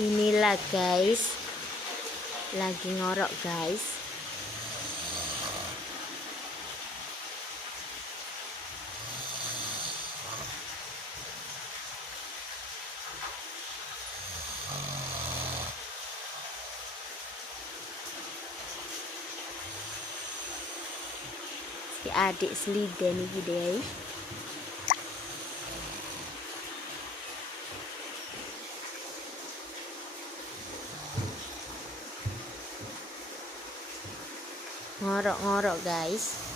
Inilah guys, lagi ngorok guys. Si adik selida nih guys. Ngorok-ngorok guys.